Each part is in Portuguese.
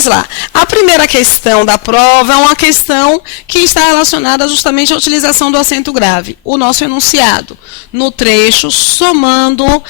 Vamos lá. A primeira questão da prova é uma questão que está relacionada justamente à utilização do acento grave. O nosso enunciado, no trecho somado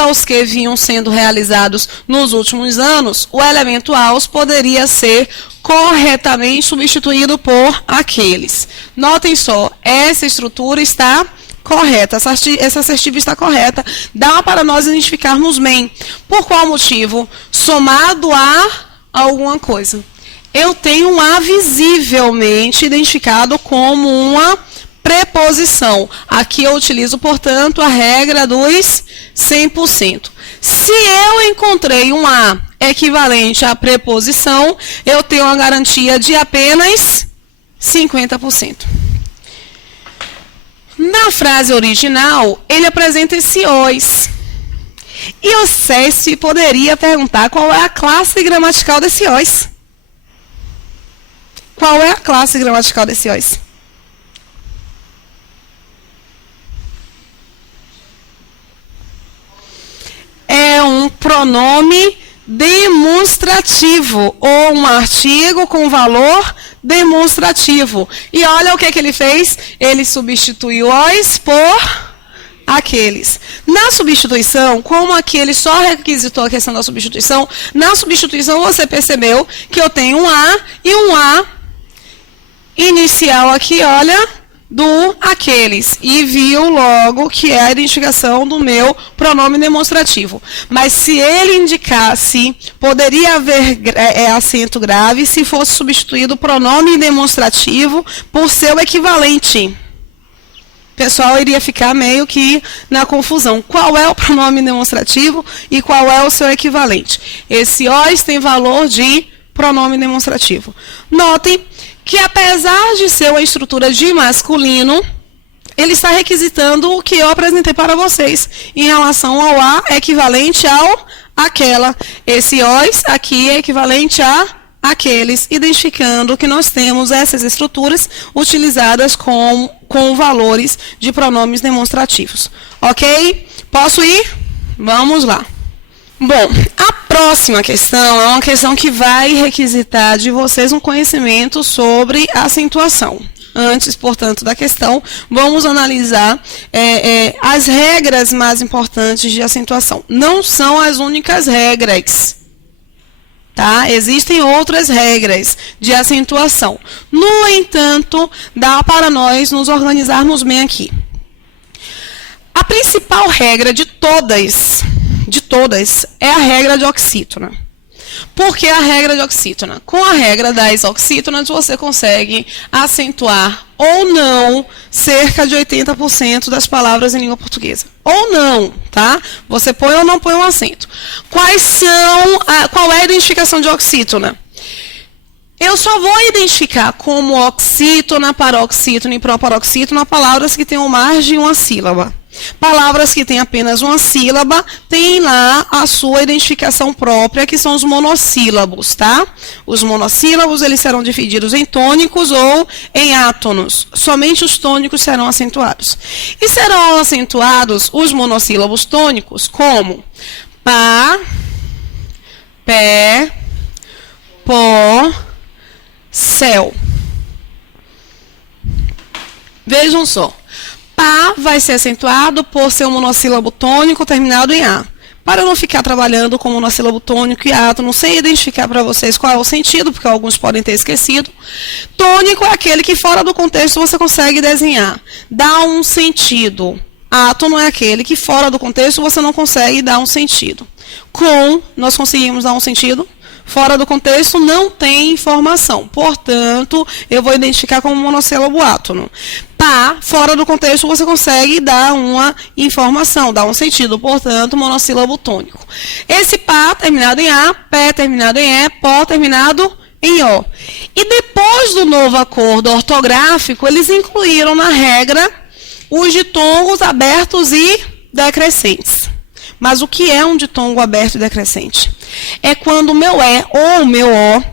aos que vinham sendo realizados nos últimos anos, o elemento aos poderia ser corretamente substituído por aqueles. Notem só, essa estrutura está correta, essa assertiva está correta. Dá para nós identificarmos bem. Por qual motivo? Somado a alguma coisa. Eu tenho um a visivelmente identificado como uma preposição. Aqui eu utilizo, portanto, a regra dos 100%. Se eu encontrei um a equivalente à preposição, eu tenho uma garantia de apenas 50%. Na frase original, ele apresenta esse os. E o SESC poderia perguntar qual é a classe gramatical desse os. Qual é a classe gramatical desse os? É um pronome demonstrativo, ou um artigo com valor demonstrativo. E olha o que ele fez. Ele substituiu os por aqueles. Na substituição, como aqui ele só requisitou a questão da substituição, na substituição você percebeu que eu tenho um a e um a inicial aqui, olha, do aqueles, e viu logo que é a identificação do meu pronome demonstrativo. Mas se ele indicasse, poderia haver acento grave se fosse substituído o pronome demonstrativo por seu equivalente. O pessoal iria ficar meio que na confusão. Qual é o pronome demonstrativo e qual é o seu equivalente? Esse os tem valor de pronome demonstrativo. Notem que, apesar de ser uma estrutura de masculino, ele está requisitando o que eu apresentei para vocês em relação ao a equivalente ao aquela. Esse os aqui é equivalente a aqueles, identificando que nós temos essas estruturas utilizadas com valores de pronomes demonstrativos. Ok? Posso ir? Vamos lá. Bom, a próxima questão é uma questão que vai requisitar de vocês um conhecimento sobre acentuação. Antes, portanto, da questão, vamos analisar as regras mais importantes de acentuação. Não são as únicas regras, tá? Existem outras regras de acentuação. No entanto, dá para nós nos organizarmos bem aqui. A principal regra de todas, é a regra de oxítona. Por que a regra de oxítona? Com a regra das oxítonas, você consegue acentuar ou não cerca de 80% das palavras em língua portuguesa. Ou não, tá? Você põe ou não põe um acento. Qual é a identificação de oxítona? Eu só vou identificar como oxítona, paroxítona e proparoxítona palavras que tenham mais de uma sílaba. Palavras que têm apenas uma sílaba, têm lá a sua identificação própria, que são os monossílabos, tá? Os monossílabos, eles serão divididos em tônicos ou em átonos. Somente os tônicos serão acentuados. E serão acentuados os monossílabos tônicos como pá, pé, pó, céu. Vejam só. Pá vai ser acentuado por ser um monossílabo tônico terminado em A. Para eu não ficar trabalhando com monossílabo tônico e átono, sem identificar para vocês qual é o sentido, porque alguns podem ter esquecido, tônico é aquele que fora do contexto você consegue desenhar, dá um sentido. Átono é aquele que fora do contexto você não consegue dar um sentido. Com, nós conseguimos dar um sentido. Fora do contexto não tem informação. Portanto, eu vou identificar como monossílabo átono. Pá, fora do contexto você consegue dar uma informação, dar um sentido. Portanto, monossílabo tônico. Esse pá terminado em A, pé terminado em E, pó terminado em O. E depois do novo acordo ortográfico, eles incluíram na regra os ditongos abertos e decrescentes. Mas o que é um ditongo aberto e decrescente? É quando o meu E ou o meu O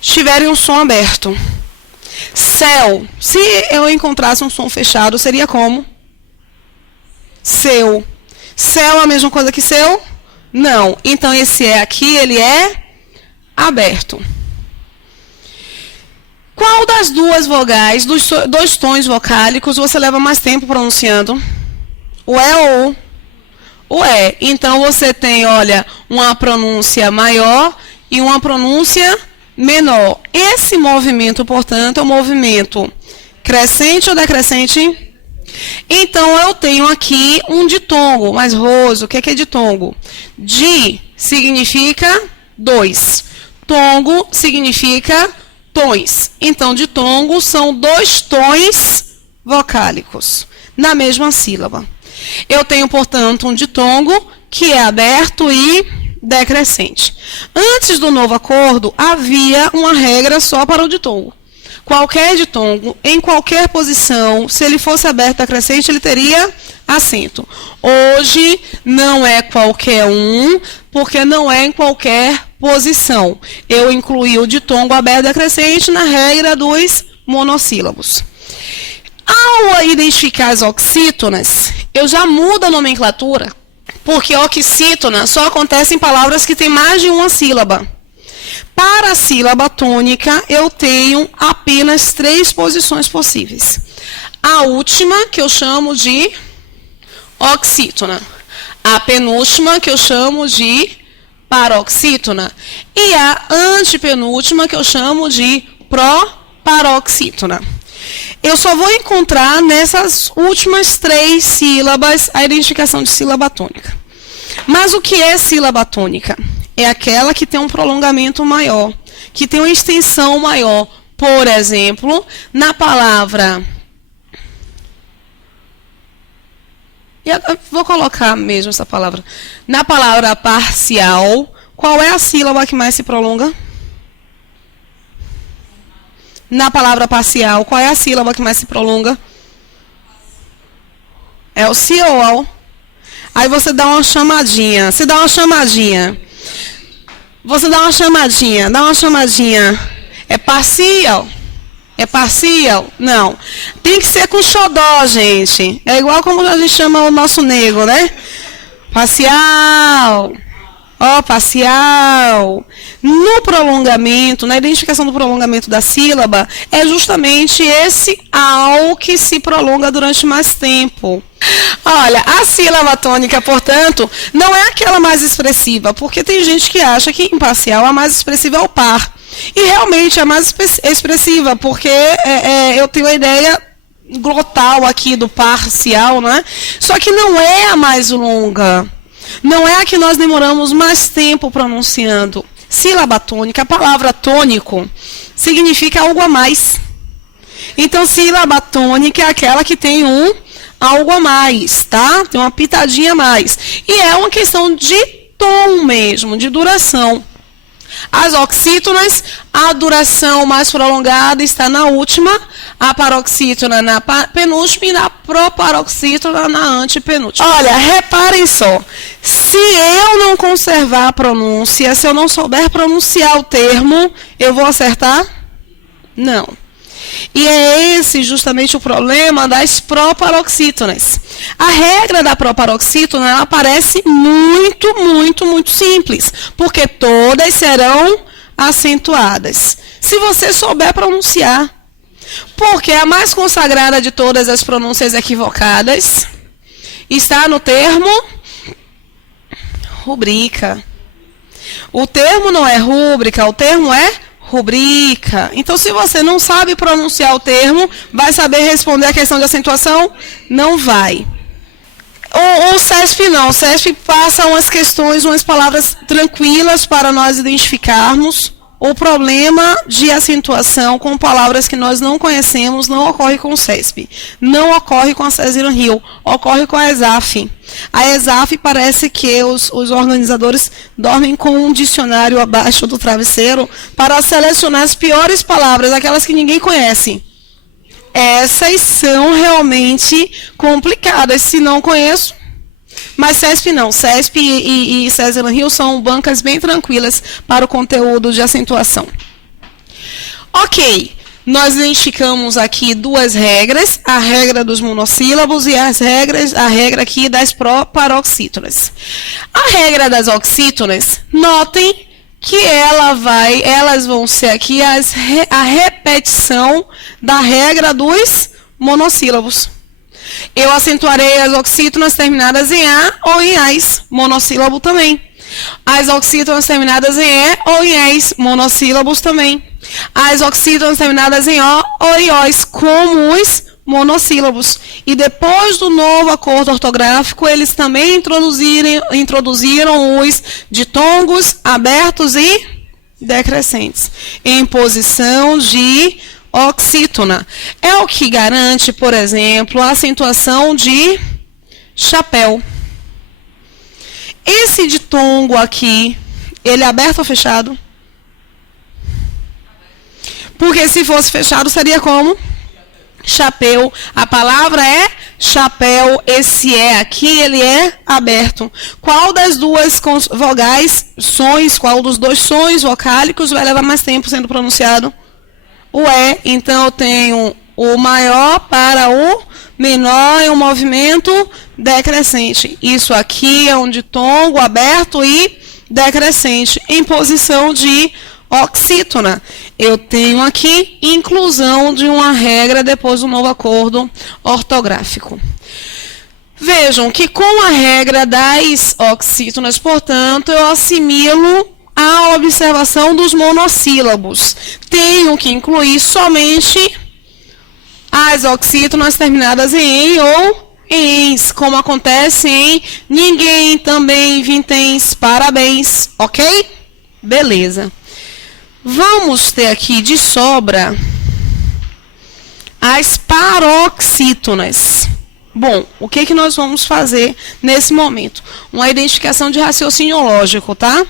estiverem um som aberto. Céu. Se eu encontrasse um som fechado, seria como? Seu. Céu é a mesma coisa que seu? Não. Então, esse é aqui, ele é aberto. Qual das duas vogais, dos dois tons vocálicos, você leva mais tempo pronunciando? O é ou o é. Então, você tem, olha, uma pronúncia maior e uma pronúncia menor. Esse movimento, portanto, é um movimento crescente ou decrescente? Então, eu tenho aqui um ditongo, mais roso. O que é ditongo? Di significa dois. Tongo significa tons. Então, ditongo são dois tons vocálicos na mesma sílaba. Eu tenho, portanto, um ditongo que é aberto e decrescente. Antes do novo acordo, havia uma regra só para o ditongo. Qualquer ditongo, em qualquer posição, se ele fosse aberto decrescente, ele teria acento. Hoje, não é qualquer um, porque não é em qualquer posição. Eu incluí o ditongo aberto decrescente na regra dos monossílabos. Ao identificar as oxítonas, eu já mudo a nomenclatura, porque oxítona só acontece em palavras que têm mais de uma sílaba. Para a sílaba tônica, eu tenho apenas 3 posições possíveis. A última, que eu chamo de oxítona. A penúltima, que eu chamo de paroxítona. E a antepenúltima, que eu chamo de proparoxítona. Eu só vou encontrar nessas últimas 3 sílabas a identificação de sílaba tônica. Mas o que é sílaba tônica? É aquela que tem um prolongamento maior, que tem uma extensão maior. Por exemplo, na palavra... Vou colocar mesmo essa palavra. Na palavra parcial, qual é a sílaba que mais se prolonga? Na palavra parcial, qual é a sílaba que mais se prolonga? É o si ou ao. Aí você dá uma chamadinha. Você dá uma chamadinha. Você dá uma chamadinha. É parcial? É parcial? Não. Tem que ser com xodó, gente. É igual como a gente chama o nosso nego, né? Parcial. Ó, parcial. No prolongamento, na identificação do prolongamento da sílaba, é justamente esse ao que se prolonga durante mais tempo. Olha, a sílaba tônica, portanto, não é aquela mais expressiva, porque tem gente que acha que em parcial a mais expressiva é o par. E realmente é mais expressiva, porque eu tenho a ideia glotal aqui do parcial, né? Só que não é a mais longa. Não é a que nós demoramos mais tempo pronunciando. Sílaba tônica, a palavra tônico, significa algo a mais. Então, sílaba tônica é aquela que tem um algo a mais, tá? Tem uma pitadinha a mais. E é uma questão de tom mesmo, de duração. As oxítonas, a duração mais prolongada está na última, a paroxítona na penúltima e na proparoxítona na antepenúltima. Olha, reparem só, se eu não conservar a pronúncia, se eu não souber pronunciar o termo, eu vou acertar? Não. E é esse justamente o problema das proparoxítonas. A regra da proparoxítona ela parece muito simples, porque todas serão acentuadas. Se você souber pronunciar. Porque a mais consagrada de todas as pronúncias equivocadas está no termo rubrica. O termo não é rúbrica, o termo é rubrica. Então, se você não sabe pronunciar o termo, vai saber responder a questão de acentuação? Não vai. O CESP não. O CESP passa umas questões, umas palavras tranquilas para nós identificarmos. O problema de acentuação com palavras que nós não conhecemos não ocorre com o CESP. Não ocorre com a César Hill. Ocorre com a ESAF. A ESAF parece que os organizadores dormem com um dicionário abaixo do travesseiro para selecionar as piores palavras, aquelas que ninguém conhece. Essas são realmente complicadas. Se não conheço, mas CESP não. CESP e César Hill são bancas bem tranquilas para o conteúdo de acentuação. Ok. Nós identificamos aqui duas regras, a regra dos monossílabos e a regra aqui das proparoxítonas. A regra das oxítonas, notem que elas vão ser aqui a repetição da regra dos monossílabos. Eu acentuarei as oxítonas terminadas em A ou em AIS, monossílabo também. As oxítonas terminadas em E ou em ES, monossílabos também. As oxítonas terminadas em O ou em OS, como os monossílabos. E depois do novo acordo ortográfico, eles também introduziram os ditongos abertos e decrescentes, em posição de oxítona. É o que garante, por exemplo, a acentuação de chapéu. Esse ditongo aqui, ele é aberto ou fechado? Porque se fosse fechado, seria como? Chapéu. A palavra é chapéu. Esse é aqui, ele é aberto. Qual das duas vogais, sons, qual dos dois sons vocálicos vai levar mais tempo sendo pronunciado? O E. Então, eu tenho o maior para o menor em um movimento decrescente. Isso aqui é um ditongo aberto e decrescente, em posição de oxítona. Eu tenho aqui inclusão de uma regra depois do novo acordo ortográfico. Vejam que com a regra das oxítonas, portanto, eu assimilo a observação dos monossílabos. Tenho que incluir somente as oxítonas terminadas em "en" ou em "ens", como acontece em ninguém, também, vintens, parabéns, ok? Beleza. Vamos ter aqui de sobra as paroxítonas. Bom, o que nós vamos fazer nesse momento? Uma identificação de raciocínio lógico, tá?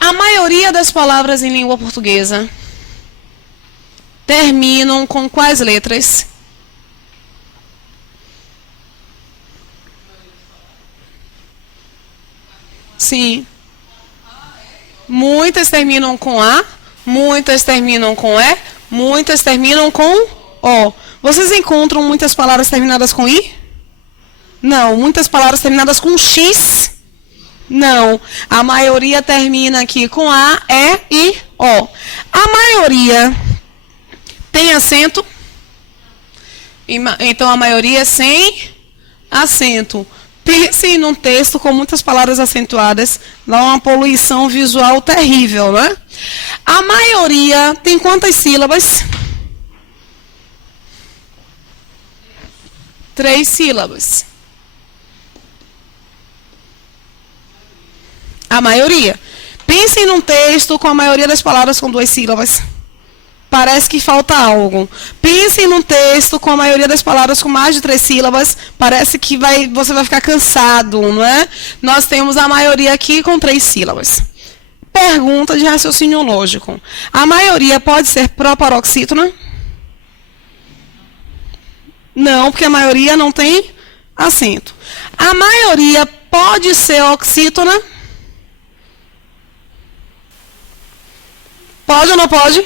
A maioria das palavras em língua portuguesa terminam com quais letras? Sim. Muitas terminam com A, muitas terminam com E, muitas terminam com O. Vocês encontram muitas palavras terminadas com I? Não. Muitas palavras terminadas com X? Não. A maioria termina aqui com A, E e O. A maioria tem acento? Então, a maioria é sem acento. Pensem num texto com muitas palavras acentuadas, dá uma poluição visual terrível, né? A maioria tem quantas sílabas? 3 sílabas. A maioria. Pensem num texto com a maioria das palavras com 2 sílabas. Parece que falta algo. Pensem num texto com a maioria das palavras com mais de 3 sílabas. Parece que você vai ficar cansado, não é? Nós temos a maioria aqui com 3 sílabas. Pergunta de raciocínio lógico. A maioria pode ser proparoxítona? Não, porque a maioria não tem acento. A maioria pode ser oxítona? Pode ou não pode?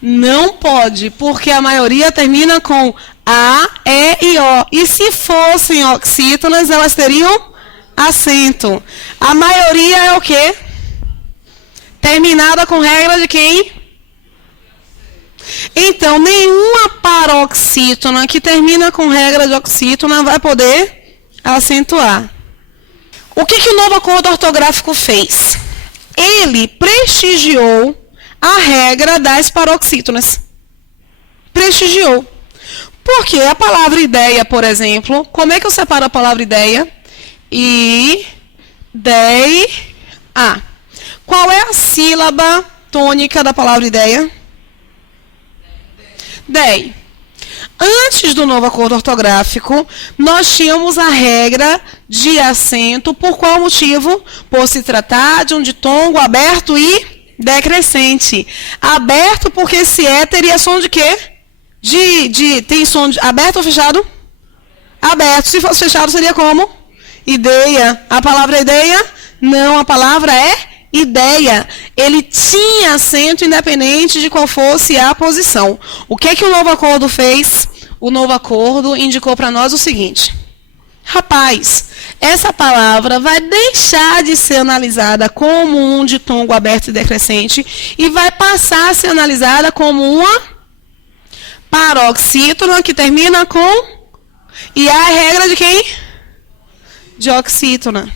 Não pode, porque a maioria termina com A, E e O. E se fossem oxítonas, elas teriam acento. A maioria é o quê? Terminada com regra de quem? Então, nenhuma paroxítona que termina com regra de oxítona vai poder acentuar. O que o novo acordo ortográfico fez? Ele prestigiou a regra das paroxítonas. Prestigiou. Porque a palavra ideia, por exemplo, como é que eu separo a palavra ideia? I-dei-a. Qual é a sílaba tônica da palavra ideia? Dei. Antes do novo acordo ortográfico, nós tínhamos a regra de acento. Por qual motivo? Por se tratar de um ditongo aberto e decrescente. Aberto porque esse E teria som de quê? Tem som de aberto ou fechado? Aberto. Se fosse fechado, seria como? Ideia. A palavra ideia? Não, a palavra é ideia, ele tinha acento independente de qual fosse a posição. O que é que o novo acordo fez? O novo acordo indicou para nós o seguinte: rapaz, essa palavra vai deixar de ser analisada como um ditongo aberto e decrescente e vai passar a ser analisada como uma paroxítona que termina com... E a regra de quem? De oxítona.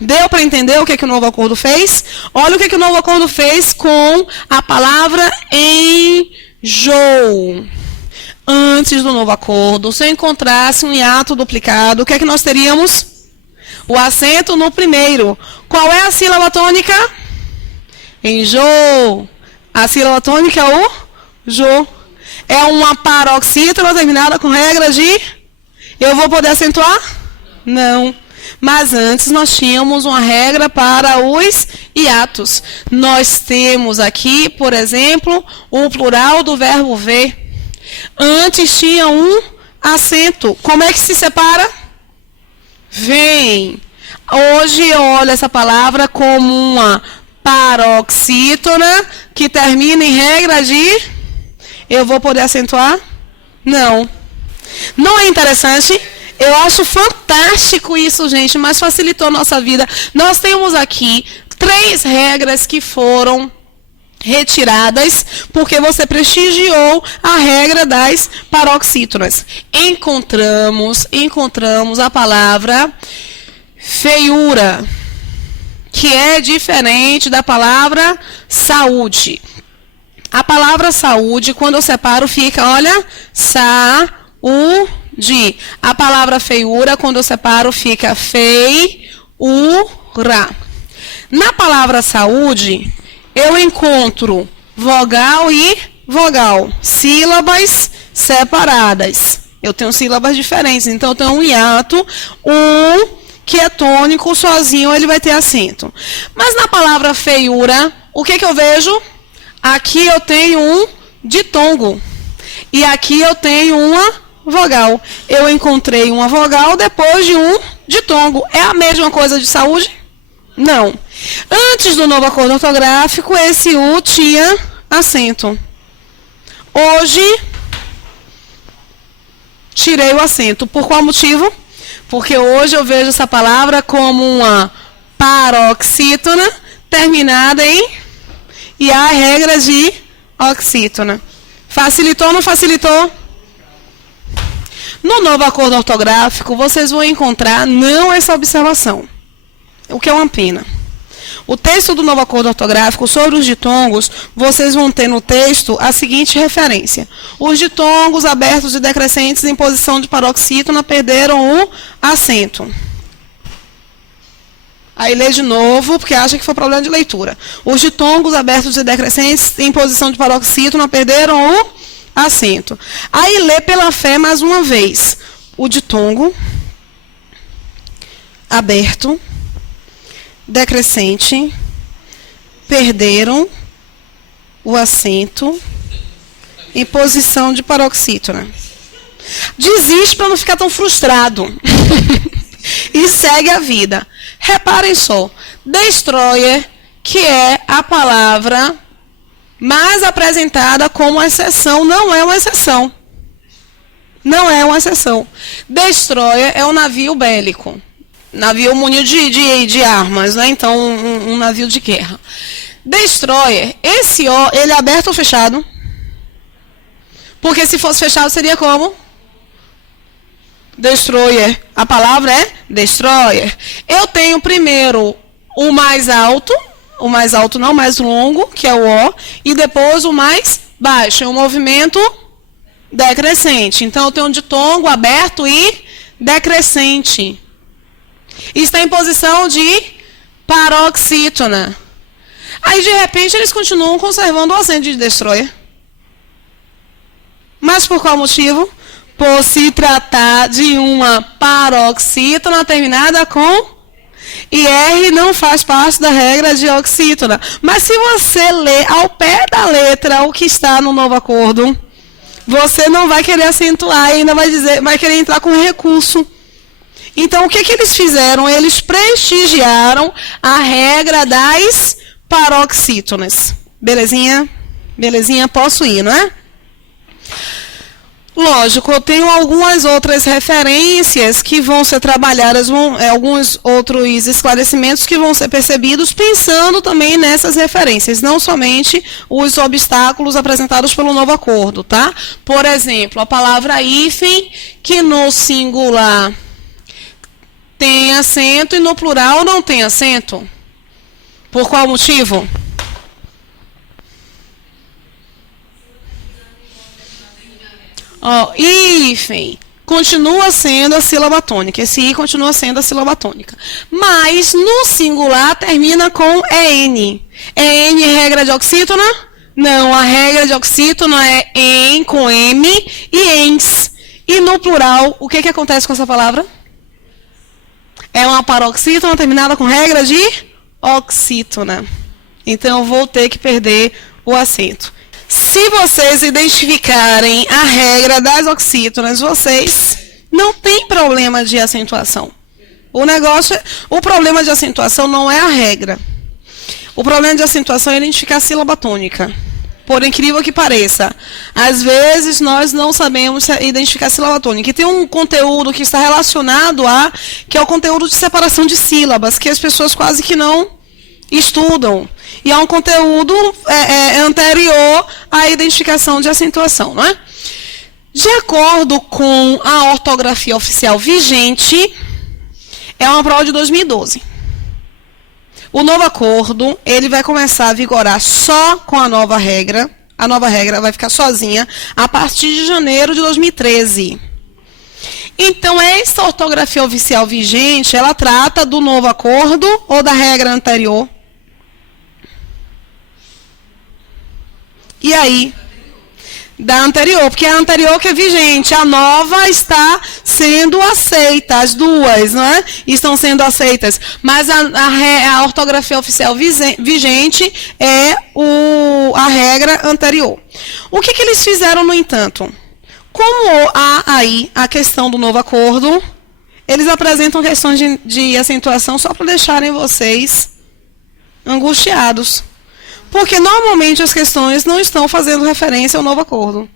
Deu para entender o que o novo acordo fez? Olha o que o novo acordo fez com a palavra enjoo. Antes do novo acordo, se eu encontrasse um hiato duplicado, o que é que nós teríamos? O acento no primeiro. Qual é a sílaba tônica? Enjoo. A sílaba tônica é o jô. É uma paroxítona terminada com regra de... Eu vou poder acentuar? Não. Mas antes nós tínhamos uma regra para os hiatos. Nós temos aqui, por exemplo, o plural do verbo ver. Antes tinha um acento. Como é que se separa? Vem. Hoje eu olho essa palavra como uma paroxítona que termina em regra de... Eu vou poder acentuar? Não. Não é interessante? Eu acho fantástico isso, gente, mas facilitou a nossa vida. Nós temos aqui 3 regras que foram retiradas porque você prestigiou a regra das paroxítonas. Encontramos a palavra feiura, que é diferente da palavra saúde. A palavra saúde, quando eu separo, fica, olha, saúde. A palavra feiura, quando eu separo, fica feiura. Na palavra saúde, eu encontro vogal e vogal, sílabas separadas. Eu tenho sílabas diferentes, então eu tenho um hiato, que é tônico, sozinho ele vai ter acento. Mas na palavra feiura, o que eu vejo? Aqui eu tenho um ditongo. E aqui eu tenho uma vogal. Eu encontrei uma vogal depois de um ditongo. É a mesma coisa de saúde? Não. Antes do novo acordo ortográfico, esse U tinha acento. Hoje, tirei o acento. Por qual motivo? Porque hoje eu vejo essa palavra como uma paroxítona terminada em... E há a regra de oxítona. Facilitou ou não facilitou? No novo acordo ortográfico, vocês vão encontrar não essa observação. O que é uma pena. O texto do novo acordo ortográfico sobre os ditongos, vocês vão ter no texto a seguinte referência. Os ditongos abertos e decrescentes em posição de paroxítona perderam o acento. Aí lê de novo, porque acha que foi problema de leitura. Os ditongos abertos e decrescentes em posição de paroxítona perderam o acento. Aí lê pela fé mais uma vez. O ditongo aberto, decrescente, perderam o acento em posição de paroxítona. Desiste para não ficar tão frustrado. E segue a vida. Reparem só, destroyer, que é a palavra mais apresentada como exceção, não é uma exceção. Não é uma exceção. Destroyer é um navio bélico. Navio munido de armas, né? Então, um navio de guerra. Destroyer, esse O, ele é aberto ou fechado? Porque se fosse fechado, seria como? Destroyer. A palavra é destroyer. Eu tenho primeiro o mais alto não, mais longo, que é o O, e depois o mais baixo, é um movimento decrescente. Então eu tenho um ditongo aberto e decrescente. Está em posição de paroxítona. Aí de repente eles continuam conservando o acento de destroyer. Mas por qual motivo? Por se tratar de uma paroxítona terminada com e R não faz parte da regra de oxítona. Mas se você ler ao pé da letra o que está no novo acordo, você não vai querer acentuar, ainda vai querer entrar com recurso. Então, o que eles fizeram? Eles prestigiaram a regra das paroxítonas. Belezinha? Belezinha? Posso ir, não é? Lógico, eu tenho algumas outras referências que vão ser trabalhadas, alguns outros esclarecimentos que vão ser percebidos pensando também nessas referências, não somente os obstáculos apresentados pelo novo acordo, tá? Por exemplo, a palavra hífen, que no singular tem acento e no plural não tem acento. Por qual motivo? Hífen continua sendo a sílaba tônica. Esse I continua sendo a sílaba tônica. Mas no singular termina com EN. EN é regra de oxítona? Não, a regra de oxítona é EN com M e ENS. E no plural, o que acontece com essa palavra? É uma paroxítona terminada com regra de oxítona. Então eu vou ter que perder o acento. Se vocês identificarem a regra das oxítonas, vocês não tem problema de acentuação. O problema de acentuação não é a regra. O problema de acentuação é identificar a sílaba tônica. Por incrível que pareça, às vezes nós não sabemos identificar a sílaba tônica. E tem um conteúdo que está relacionado que é o conteúdo de separação de sílabas, que as pessoas quase que não estudam. E é um conteúdo anterior à identificação de acentuação, não é? De acordo com a ortografia oficial vigente, é uma prova de 2012. O novo acordo, ele vai começar a vigorar só com a nova regra. A nova regra vai ficar sozinha a partir de janeiro de 2013. Então, essa ortografia oficial vigente, ela trata do novo acordo ou da regra anterior? E aí? Da anterior, porque é a anterior que é vigente, a nova está sendo aceita, as duas, não é? Estão sendo aceitas, mas a ortografia oficial vigente é a regra anterior. O que eles fizeram, no entanto? Como há aí a questão do novo acordo, eles apresentam questões de acentuação só para deixarem vocês angustiados. Porque normalmente as questões não estão fazendo referência ao novo acordo.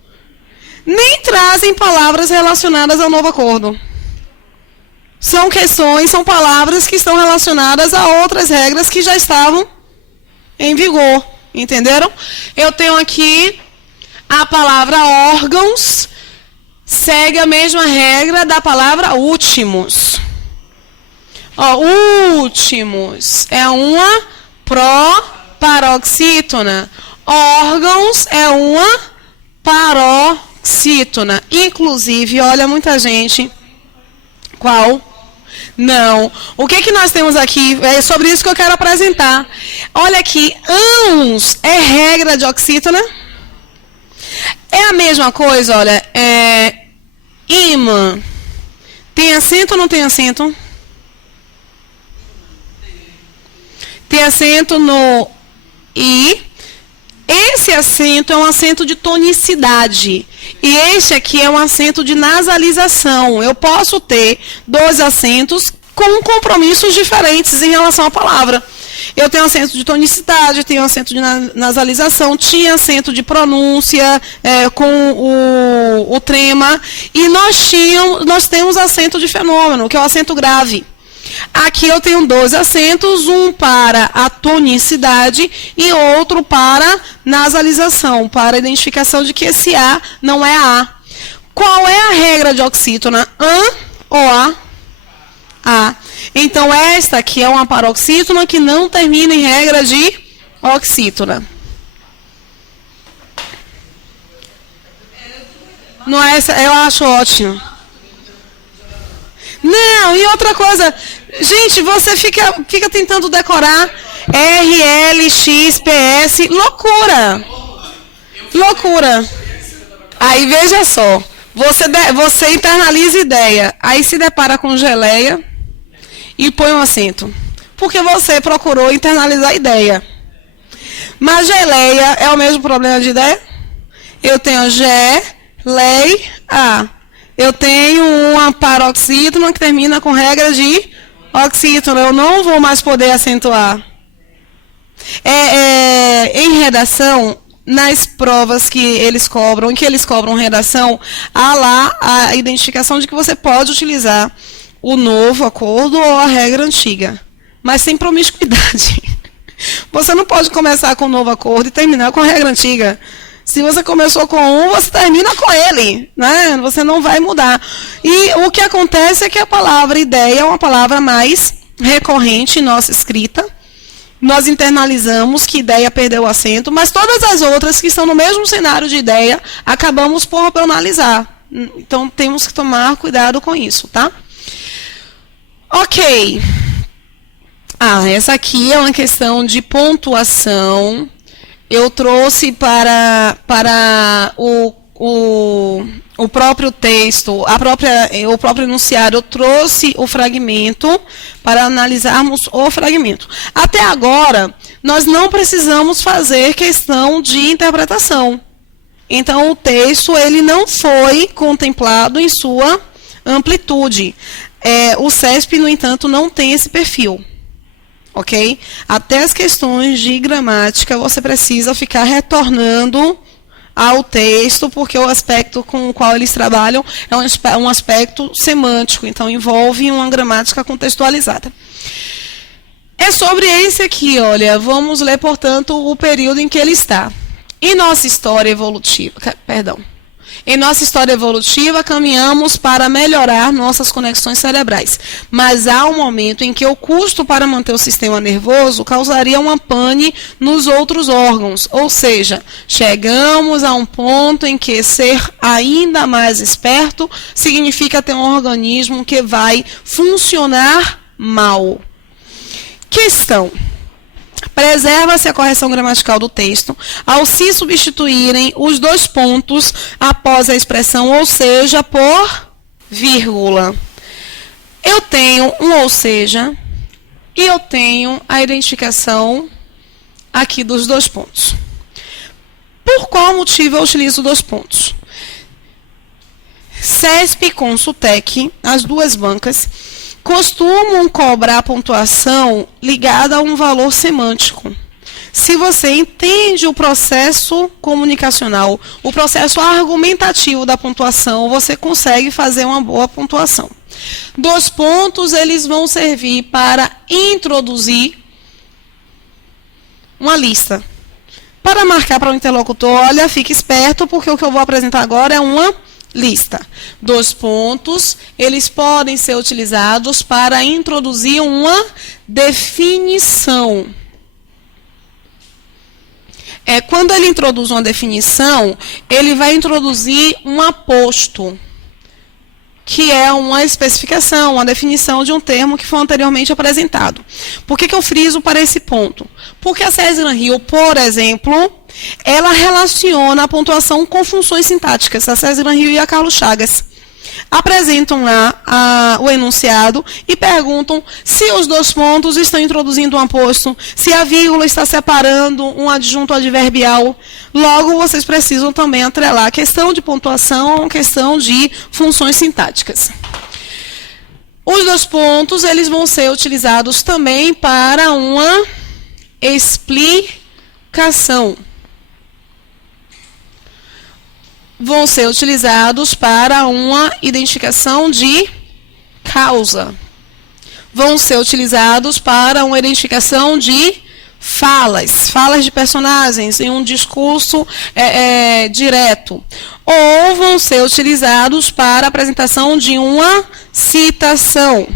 Nem trazem palavras relacionadas ao novo acordo. São palavras que estão relacionadas a outras regras que já estavam em vigor. Entenderam? Eu tenho aqui a palavra órgãos, segue a mesma regra da palavra últimos. Últimos é uma paroxítona. Órgãos é uma paroxítona. Inclusive, olha, muita gente. Qual? Não. O que nós temos aqui? É sobre isso que eu quero apresentar. Olha aqui. Ãos é regra de oxítona. É a mesma coisa, olha. Imã. Tem acento ou não tem acento? Tem acento no I. Esse acento é um acento de tonicidade. E este aqui é um acento de nasalização. Eu posso ter dois acentos com compromissos diferentes em relação à palavra. Eu tenho acento de tonicidade, tenho acento de nasalização, tinha acento de pronúncia com o trema. E nós temos acento de fenômeno, que é o acento grave. Aqui eu tenho dois acentos, um para a tonicidade e outro para nasalização, para a identificação de que esse A não é A. Qual é a regra de oxítona? An ou A? A. Então, esta aqui é uma paroxítona que não termina em regra de oxítona. Não é essa? Eu acho ótimo. Não, e outra coisa, gente, você fica tentando decorar R, L, X, PS, loucura. Loucura. Aí veja só, você internaliza ideia, aí se depara com geleia e põe um acento. Porque você procurou internalizar a ideia. Mas geleia é o mesmo problema de ideia? Eu tenho geleia. Eu tenho uma paroxítona que termina com regra de oxítona. Eu não vou mais poder acentuar. Em redação, nas provas que eles cobram, em que eles cobram redação, há lá a identificação de que você pode utilizar o novo acordo ou a regra antiga, mas sem promiscuidade. Você não pode começar com o novo acordo e terminar com a regra antiga. Se você começou com um, você termina com ele, né? Você não vai mudar. E o que acontece é que a palavra ideia é uma palavra mais recorrente em nossa escrita. Nós internalizamos que ideia perdeu o acento, mas todas as outras que estão no mesmo cenário de ideia, acabamos por penalizar. Então, temos que tomar cuidado com isso, tá? Ok. Essa aqui é uma questão de pontuação. Eu trouxe para o próprio texto, o próprio enunciado, eu trouxe o fragmento para analisarmos o fragmento. Até agora, nós não precisamos fazer questão de interpretação. Então, o texto ele não foi contemplado em sua amplitude. O CESP, no entanto, não tem esse perfil. Ok? Até as questões de gramática, você precisa ficar retornando ao texto, porque o aspecto com o qual eles trabalham é um aspecto semântico, então envolve uma gramática contextualizada. É sobre esse aqui, olha, vamos ler, portanto, o período em que ele está. Em nossa história evolutiva, caminhamos para melhorar nossas conexões cerebrais. Mas há um momento em que o custo para manter o sistema nervoso causaria uma pane nos outros órgãos. Ou seja, chegamos a um ponto em que ser ainda mais esperto significa ter um organismo que vai funcionar mal. Questão. Preserva-se a correção gramatical do texto ao se substituírem os dois pontos após a expressão ou seja por vírgula. Eu tenho um ou seja e eu tenho a identificação aqui dos dois pontos. Por qual motivo eu utilizo dois pontos? CESP e Consultec, as duas bancas, costumam cobrar pontuação ligada a um valor semântico. Se você entende o processo comunicacional, o processo argumentativo da pontuação, você consegue fazer uma boa pontuação. Dois pontos, eles vão servir para introduzir uma lista. Para marcar para o interlocutor, olha, fique esperto, porque o que eu vou apresentar agora é uma lista. Dois pontos, eles podem ser utilizados para introduzir uma definição. Quando ele introduz uma definição, ele vai introduzir um aposto, que é uma especificação, uma definição de um termo que foi anteriormente apresentado. Por que eu friso para esse ponto? Porque a César Granhill, por exemplo, ela relaciona a pontuação com funções sintáticas. A César Granhill e a Carlos Chagas apresentam lá o enunciado e perguntam se os dois pontos estão introduzindo um aposto, se a vírgula está separando um adjunto adverbial. Logo, vocês precisam também atrelar a questão de pontuação a uma questão de funções sintáticas. Os dois pontos, eles vão ser utilizados também para uma explicação. Vão ser utilizados para uma identificação de causa. Vão ser utilizados para uma identificação de falas de personagens em um discurso direto. Ou vão ser utilizados para a apresentação de uma citação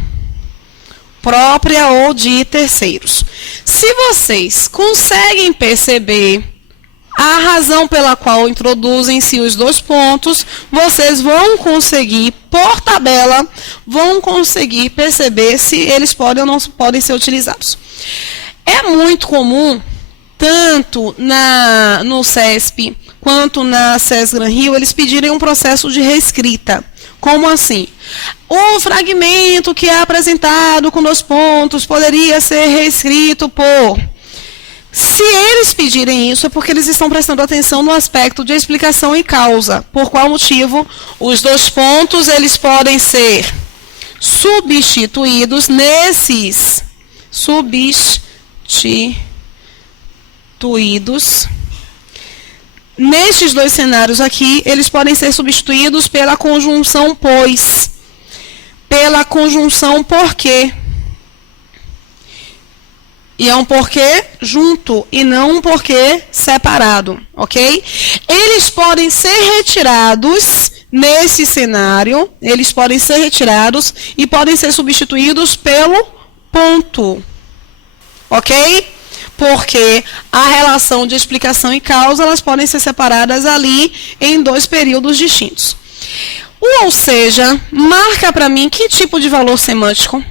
própria ou de terceiros. Se vocês conseguem perceber a razão pela qual introduzem-se os dois pontos, vocês vão conseguir, por tabela, vão conseguir perceber se eles podem ou não podem ser utilizados. É muito comum, tanto no CESP quanto na César Granhill, eles pedirem um processo de reescrita. Como assim? O fragmento que é apresentado com dois pontos poderia ser reescrito por... Se eles pedirem isso, é porque eles estão prestando atenção no aspecto de explicação e causa. Por qual motivo? Os dois pontos, eles podem ser substituídos nesses substituídos. Nestes dois cenários aqui, eles podem ser substituídos pela conjunção pois, pela conjunção porque. E é um porquê junto e não um porquê separado, ok? Eles podem ser retirados nesse cenário, eles podem ser retirados e podem ser substituídos pelo ponto, ok? Porque a relação de explicação e causa, elas podem ser separadas ali em dois períodos distintos. O ou seja, marca para mim que tipo de valor semântico?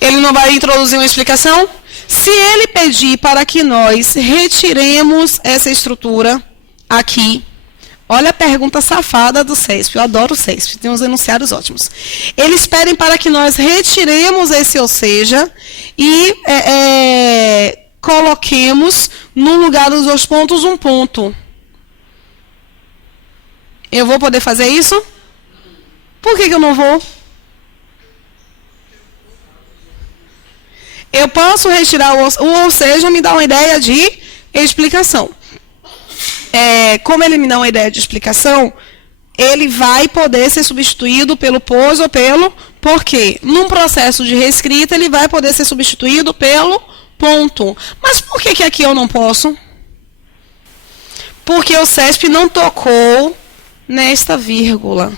Ele não vai introduzir uma explicação? Se ele pedir para que nós retiremos essa estrutura aqui, olha a pergunta safada do CESP, eu adoro o CESP, tem uns enunciados ótimos. Eles pedem para que nós retiremos esse ou seja e coloquemos no lugar dos dois pontos um ponto. Eu vou poder fazer isso? Por que eu não vou? Eu posso retirar o ou seja, me dá uma ideia de explicação. Como ele me dá uma ideia de explicação, ele vai poder ser substituído pelo pois ou pelo porquê. Num processo de reescrita, ele vai poder ser substituído pelo ponto. Mas por que aqui eu não posso? Porque o CESP não tocou nesta vírgula.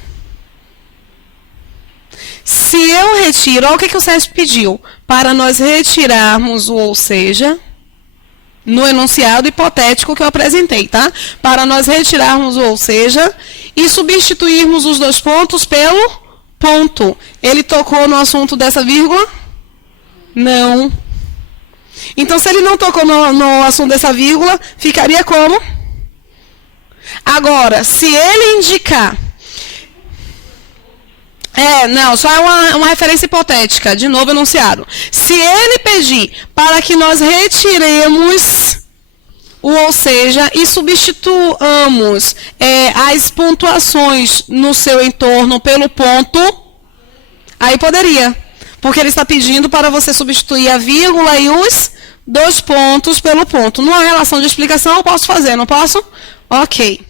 Se eu retiro, olha o que o CESP pediu. Para nós retirarmos o ou seja, no enunciado hipotético que eu apresentei, tá? Para nós retirarmos o ou seja e substituirmos os dois pontos pelo ponto. Ele tocou no assunto dessa vírgula? Não. Então, se ele não tocou no assunto dessa vírgula, ficaria como? Agora, se ele indicar... não, só é uma referência hipotética, de novo enunciado. Se ele pedir para que nós retiremos o ou seja e substituamos as pontuações no seu entorno pelo ponto, aí poderia. Porque ele está pedindo para você substituir a vírgula e os dois pontos pelo ponto. Numa relação de explicação eu posso fazer, não posso? Ok.